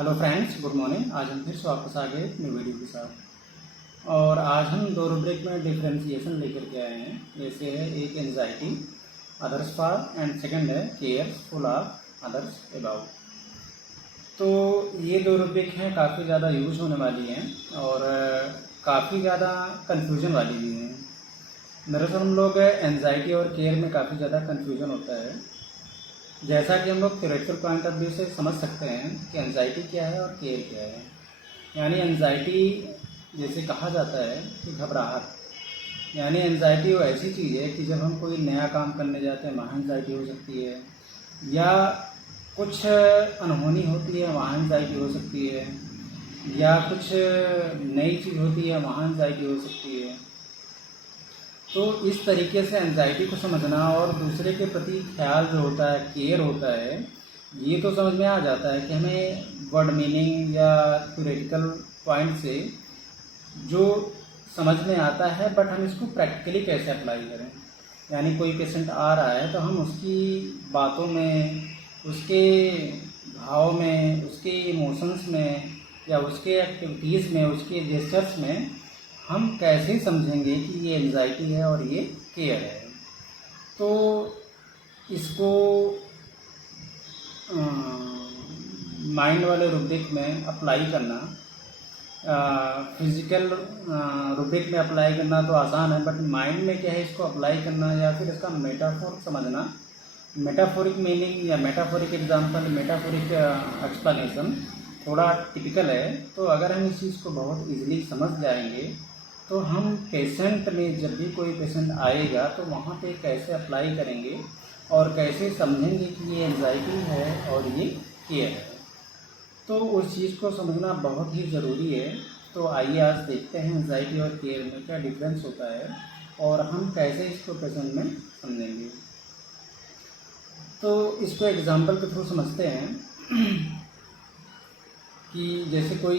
Hello friends, good morning. आज हम फिर से वापस आ गए न्यू वीडियो के साथ। और आज हम दो रूब्रिक में डिफ्रेंसिएशन लेकर के आए हैं। जैसे है एक anxiety others for and second है careful of others about. तो ये दो रूब्रिक हैं, काफ़ी ज़्यादा यूज होने वाली हैं और काफ़ी ज़्यादा कन्फ्यूजन वाली भी हैं। दरअसल हम लोग एंजाइटी और केयर में काफ़ी ज़्यादा कन्फ्यूजन होता है। जैसा कि हम लोग थ्योरेटिकल पॉइंट ऑफ व्यू से समझ सकते हैं कि एंजाइटी क्या है और केयर क्या है। यानी एंजाइटी जैसे कहा जाता है कि घबराहट, यानी एंजाइटी वो ऐसी चीज़ है कि जब हम कोई नया काम करने जाते हैं वहाँ एंजाइटी हो सकती है, या कुछ अनहोनी होती है वहाँ एंजाइटी हो सकती है, या कुछ नई चीज़ होती है वहाँ एंजाइटी हो सकती है। तो इस तरीके से एंजाइटी को समझना और दूसरे के प्रति ख्याल जो होता है, केयर होता है, ये तो समझ में आ जाता है कि हमें वर्ड मीनिंग या थ्योरेटिकल पॉइंट से जो समझ में आता है, बट हम इसको प्रैक्टिकली कैसे अप्लाई करें। यानी कोई पेशेंट आ रहा है तो हम उसकी बातों में, उसके भाव में, उसके इमोशंस में, या उसके एक्टिविटीज़ में, उसके जेस्चर्स में हम कैसे समझेंगे कि ये एंजाइटी है और ये केयर है। तो इसको माइंड वाले रूब्रिक में अप्लाई करना, फिज़िकल रूब्रिक में अप्लाई करना तो आसान है, बट माइंड में क्या है इसको अप्लाई करना, या फिर इसका मेटाफोर समझना, मेटाफोरिक मीनिंग या मेटाफोरिक एग्जांपल, मेटाफोरिक एक्सप्लेनेशन थोड़ा टिपिकल है। तो अगर हम इस चीज़ को बहुत इजीली समझ जाएंगे तो हम पेशेंट में, जब भी कोई पेशेंट आएगा तो वहाँ पे कैसे अप्लाई करेंगे और कैसे समझेंगे कि ये एंजाइटी है और ये केयर है। तो उस चीज़ को समझना बहुत ही ज़रूरी है। तो आइए आज देखते हैं एंजाइटी और केयर में क्या डिफरेंस होता है और हम कैसे इसको पेशेंट में समझेंगे। तो इसको एग्जाम्पल के थ्रू समझते हैं कि जैसे कोई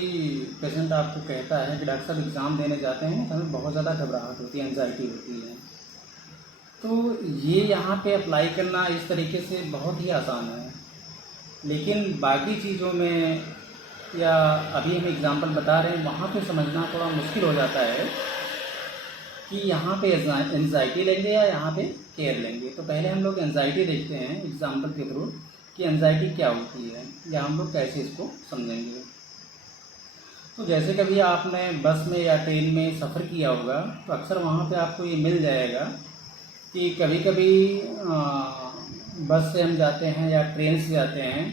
पेशेंट आपको कहता है कि डॉक्टर साहब एग्ज़ाम देने जाते हैं तो हमें बहुत ज़्यादा घबराहट होती है, एंजाइटी होती है। तो ये यहाँ पे अप्लाई करना इस तरीके से बहुत ही आसान है, लेकिन बाकी चीज़ों में, या अभी हम एग्ज़ाम्पल बता रहे हैं, वहाँ पे समझना थोड़ा मुश्किल हो जाता है कि यहाँ पे एंजाइटी लेंगे या यहाँ पे केयर लेंगे। तो पहले हम लोग एंजाइटी देखते हैं एग्ज़ाम्पल के थ्रू कि एंजाइटी क्या होती है या हम लोग कैसे इसको समझेंगे। तो जैसे कभी आपने बस में या ट्रेन में सफ़र किया होगा तो अक्सर वहाँ पे आपको ये मिल जाएगा कि कभी कभी बस से हम जाते हैं या ट्रेन से जाते हैं।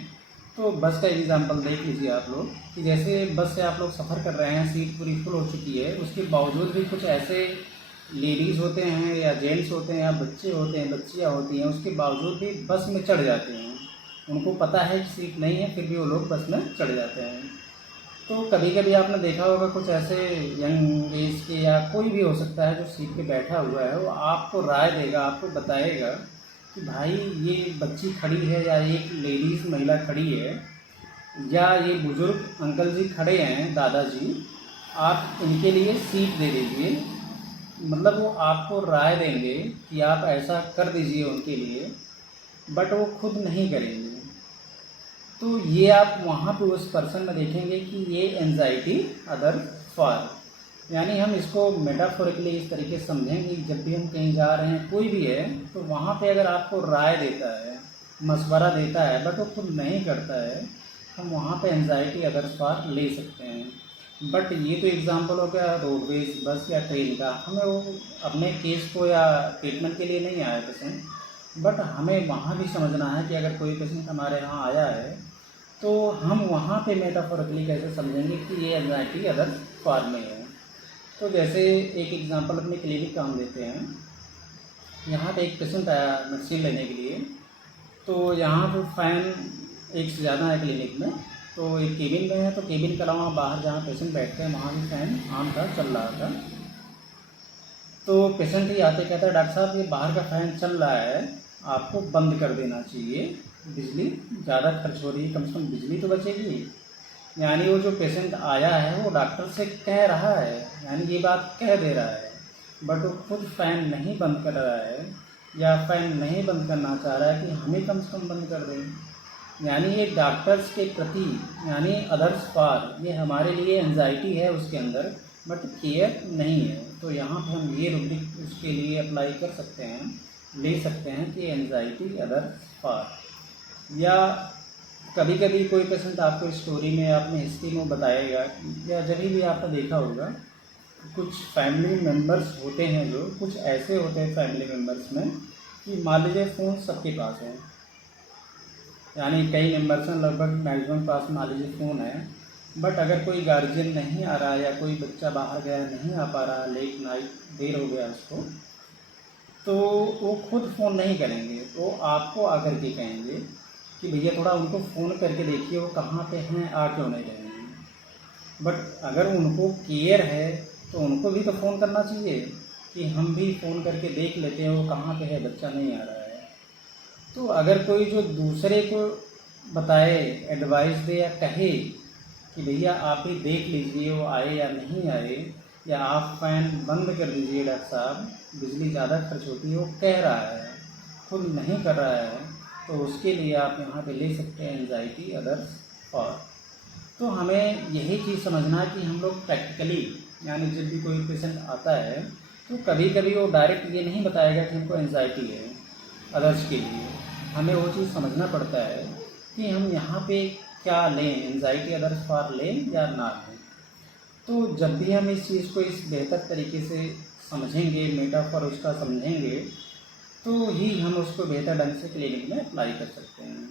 तो बस का एग्जांपल देख लीजिए आप लोग कि जैसे बस से आप लोग सफ़र कर रहे हैं, सीट पूरी फुल हो चुकी है, उसके बावजूद भी कुछ ऐसे लेडीज़ होते हैं या जेंट्स होते हैं या बच्चे होते हैं, बच्चियाँ होती हैं, उसके बावजूद भी बस में चढ़ जाते हैं। उनको पता है कि सीट नहीं है, फिर भी वो लोग बस में चढ़ जाते हैं। तो कभी कभी आपने देखा होगा कुछ ऐसे यंग एज के या कोई भी हो सकता है जो सीट पे बैठा हुआ है, वो आपको राय देगा, आपको बताएगा कि भाई ये बच्ची खड़ी है या एक लेडीज़ महिला खड़ी है या ये बुज़ुर्ग अंकल जी खड़े हैं, दादाजी, आप इनके लिए सीट दे दीजिए। मतलब वो आपको राय देंगे कि आप ऐसा कर दीजिए उनके लिए, बट वो खुद नहीं करेंगे। तो ये आप वहाँ पे उस पर्सन में देखेंगे कि ये एंजाइटी अदर फॉर, यानी हम इसको मेटाफोरिकली इस तरीके से समझेंगे कि जब भी हम कहीं जा रहे हैं, कोई भी है, तो वहाँ पे अगर आपको राय देता है, मशवरा देता है, बट वो खुद नहीं करता है, हम वहाँ पे एंजाइटी अदर फॉर ले सकते हैं। बट ये तो एग्जांपल हो गया रोडवेज, बस या ट्रेन का। हमें वो अपने केस को या ट्रीटमेंट के लिए नहीं आया पेशेंट, बट हमें वहाँ भी समझना है कि अगर कोई पेशेंट हमारे यहाँ आया है तो हम वहाँ पे मेटाफोरिकली कैसे समझेंगे कि ये एंजाइटी अदर फॉर में है। तो जैसे एक एग्जांपल अपने क्लिनिक का हम देते हैं। यहाँ पे एक पेशेंट आया मेडिसिन लेने के लिए, तो यहाँ पे फ़ैन एक से ज़्यादा है क्लिनिक में। तो एक केबिन में है, तो केबिन के अलावा बाहर जहाँ पेशेंट बैठते हैं वहाँ भी फ़ैन ऑन था, चल रहा था। तो पेशेंट ही आते कहता है डॉक्टर साहब ये बाहर का फ़ैन चल रहा है, आपको बंद कर देना चाहिए, बिजली ज़्यादा खर्च हो रही है, कम से कम बिजली तो बचेगी। यानी वो जो पेशेंट आया है वो डॉक्टर से कह रहा है, यानी ये बात कह दे रहा है, बट वो खुद फ़ैन नहीं बंद कर रहा है या फ़ैन नहीं बंद करना चाह रहा है कि हमें कम से कम बंद कर दें। यानी ये डॉक्टर्स के प्रति यानी अदर्स फॉर, ये हमारे लिए एंजाइटी है उसके अंदर, बट केयर नहीं है। तो यहाँ पे हम ये रुब्रिक उसके लिए अप्लाई कर सकते हैं, ले सकते हैं कि एंजाइटी अदर्स फॉर। या कभी कभी कोई पेशेंट आपको स्टोरी में, आपने हिस्ट्री में बताएगा, या जब भी आपने देखा होगा कुछ फैमिली मेम्बर्स होते हैं, जो कुछ ऐसे होते हैं फैमिली मेम्बर्स में कि मान लीजिए फ़ोन सबके पास है, यानी कई मेम्बर्स हैं, लगभग मैक्सिमम पास मान लीजिए फ़ोन है, बट अगर कोई गार्जियन नहीं आ रहा या कोई बच्चा बाहर गया नहीं आ पा रहा, लेट नाइट देर हो गया उसको, तो वो खुद फ़ोन नहीं करेंगे, वो आपको आकर के कहेंगे कि भैया थोड़ा उनको फ़ोन करके देखिए वो कहाँ पे हैं, आ क्यों नहीं रहे हैं। बट अगर उनको केयर है तो उनको भी तो फ़ोन करना चाहिए कि हम भी फ़ोन करके देख लेते हैं वो कहाँ पे है, बच्चा नहीं आ रहा है। तो अगर कोई जो दूसरे को बताए, एडवाइस दे या कहे कि भैया आप ही देख लीजिए वो आए या नहीं आए, या आप फ़ैन बंद कर दीजिए डॉक्टर साहब, बिजली ज़्यादा खर्च होती है, वो कह रहा है, खुद नहीं कर रहा है, तो उसके लिए आप यहाँ पे ले सकते हैं एंजाइटी अदर्स फॉर। तो हमें यही चीज़ समझना है कि हम लोग प्रैक्टिकली, यानी जब भी कोई पेशेंट आता है तो कभी कभी वो डायरेक्ट ये नहीं बताएगा कि हमको एंजाइटी है अदर्स के लिए। हमें वो चीज़ समझना पड़ता है कि हम यहाँ पे क्या लें, एंजाइटी अदर्स फॉर लें या ना लें। तो जब भी हम इस चीज़ को इस बेहतर तरीके से समझेंगे, मेटाफर उसका समझेंगे, तो ही हम उसको बेहतर ढंग से क्लिनिक में अप्लाई कर सकते हैं।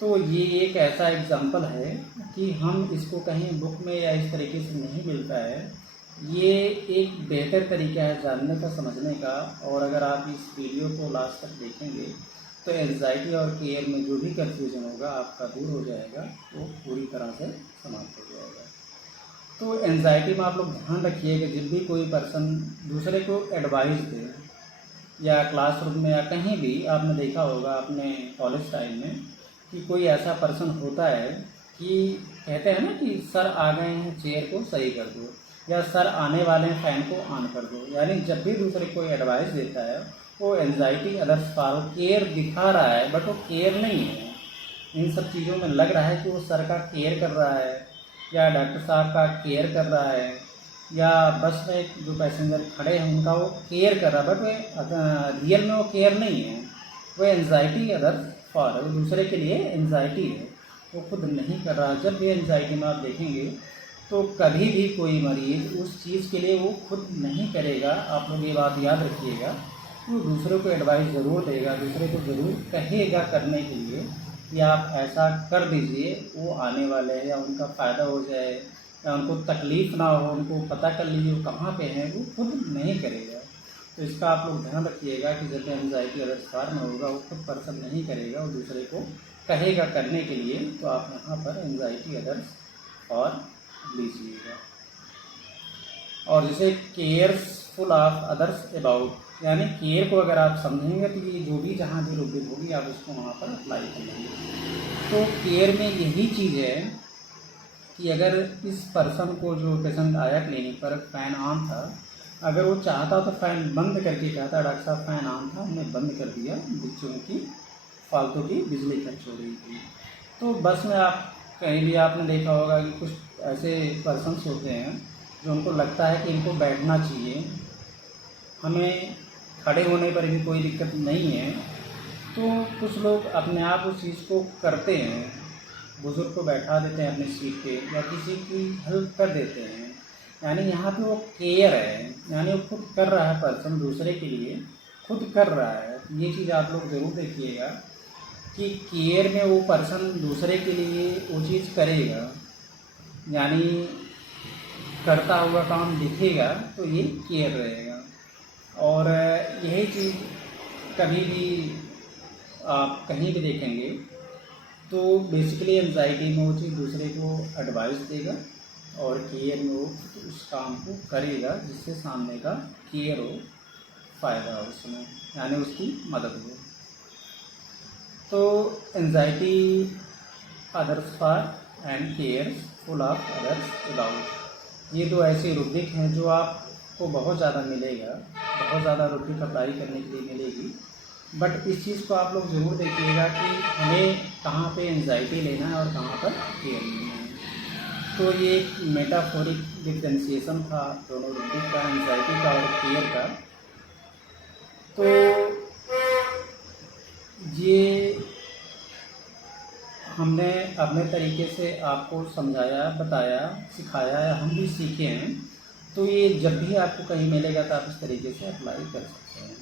तो ये एक ऐसा एग्जाम्पल है कि हम इसको कहीं बुक में या इस तरीके से नहीं मिलता है। ये एक बेहतर तरीका है जानने का, समझने का। और अगर आप इस वीडियो को लास्ट तक देखेंगे तो एंजाइटी और केयर में जो भी कन्फ्यूजन होगा आपका दूर हो जाएगा, वो पूरी तरह से समाप्त हो जाएगा। तो एंजाइटी में आप लोग ध्यान रखिए कि जब भी कोई पर्सन दूसरे को एडवाइस दे, या क्लासरूम में या कहीं भी आपने देखा होगा अपने कॉलेज टाइम में कि कोई ऐसा पर्सन होता है कि कहते हैं ना कि सर आ गए हैं, चेयर को सही कर दो, या सर आने वाले हैं, फ़ैन को ऑन कर दो। यानी जब भी दूसरे कोई एडवाइस देता है वो एंजाइटी अदर्स फॉर, केयर दिखा रहा है बट वो केयर नहीं है। इन सब चीज़ों में लग रहा है कि वो सर का केयर कर रहा है या डॉक्टर साहब का केयर कर रहा है, या बस में जो पैसेंजर खड़े हैं उनका वो केयर कर रहा है, बट वो रियल में वो केयर नहीं है, वो एंजाइटी अदर्स फॉर है, वो दूसरे के लिए एंजाइटी है, वो खुद नहीं कर रहा। जब भी एंजाइटी में आप देखेंगे तो कभी भी कोई मरीज़ उस चीज़ के लिए वो खुद नहीं करेगा। आप लोग ये बात याद रखिएगा, वो दूसरे को एडवाइस ज़रूर देगा, दूसरे को ज़रूर कहेगा करने के लिए कि आप ऐसा कर दीजिए, वो आने वाले हैं, या उनका फ़ायदा हो जाए, या उनको तकलीफ़ ना हो, उनको पता कर लीजिए वो कहाँ पे हैं, वो खुद नहीं करेगा। तो इसका आप लोग ध्यान रखिएगा कि जब एंजाइटी अदर्स फॉर में होगा वो खुद पर्सन नहीं करेगा, वो दूसरे को कहेगा करने के लिए। तो आप यहाँ पर एंजाइटी अदर्स फॉर लीजिएगा। और जैसे केयरफुल ऑफ अदर्स अबाउट, यानी केयर को अगर आप समझेंगे तो ये जो भी जहाँ भी रुब्रिक होगी आप उसको वहाँ पर अप्लाई कर लेंगे। तो केयर में यही चीज़ है कि अगर इस पर्सन को, जो पेशेंट आया क्लिनिक पर, फ़ैन ऑन था, अगर वो चाहता तो फ़ैन बंद करके कहता डॉक्टर साहब फ़ैन ऑन था, हमने बंद कर दिया, बच्चों की फालतू की बिजली खर्च हो रही थी। तो बस में आप कहीं भी आपने देखा होगा कि कुछ ऐसे पर्सन्स होते हैं जो उनको लगता है कि इनको बैठना चाहिए, हमें खड़े होने पर भी कोई दिक्कत नहीं है, तो कुछ लोग अपने आप उस चीज़ को करते हैं, बुज़ुर्ग को बैठा देते हैं अपनी सीट पे, या किसी की हेल्प कर देते हैं। यानी यहाँ पे वो केयर है, यानी वो खुद कर रहा है, पर्सन दूसरे के लिए खुद कर रहा है। ये चीज़ आप लोग ज़रूर देखिएगा कि केयर में वो पर्सन दूसरे के लिए वो चीज़ करेगा, यानी करता हुआ काम दिखेगा तो ये केयर रहेगा। और यही चीज़ कभी भी आप कहीं भी देखेंगे तो बेसिकली एंजाइटी में वो चीज़ दूसरे को एडवाइस देगा, और केयर में वो उस काम को करेगा जिससे सामने का केयर हो, फ़ायदा हो उसमें, यानी उसकी मदद हो। तो anxiety others for and careful of others about, ये दो ऐसे रुब्रिक हैं जो आपको बहुत ज़्यादा मिलेगा, बहुत ज़्यादा रुब्रिक अप्लाई करने के लिए मिलेगी। बट इस चीज़ को आप लोग ज़रूर देखिएगा कि हमें कहाँ पे एंजाइटी लेना है और कहाँ पर केयर लेना है। तो ये एक मेटाफोरिक डिफ्रेंशिएशन था दोनों रूब्रिक का, एंजाइटी का और केयर का। तो ये हमने अपने तरीके से आपको समझाया, बताया, सिखाया या हम भी सीखे हैं। तो ये जब भी आपको कहीं मिलेगा तो आप इस तरीके से अप्लाई कर सकते हैं।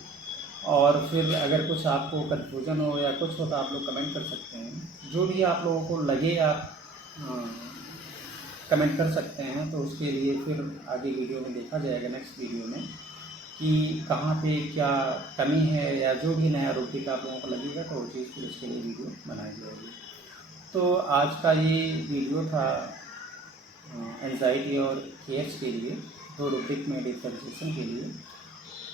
और फिर अगर कुछ आपको कन्फ्यूजन हो या कुछ हो तो आप लोग कमेंट कर सकते हैं। जो भी आप लोगों को लगे आप कमेंट कर सकते हैं। तो उसके लिए फिर आगे वीडियो में देखा जाएगा, नेक्स्ट वीडियो में, कि कहाँ पे क्या कमी है या जो भी नया रूब्रिक आप लोगों को लगेगा तो वो चीज़ फिर उसके लिए वीडियो बनाई जाएगी। तो आज का ये वीडियो था एंजाइटी और केयर्स के लिए, दो रूब्रिक में डिफरेंशिएशन के लिए।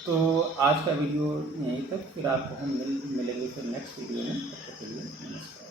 तो आज का वीडियो यहीं तक, फिर आपको हम मिलेंगे फिर नेक्स्ट वीडियो में। तब तक के लिए नमस्कार।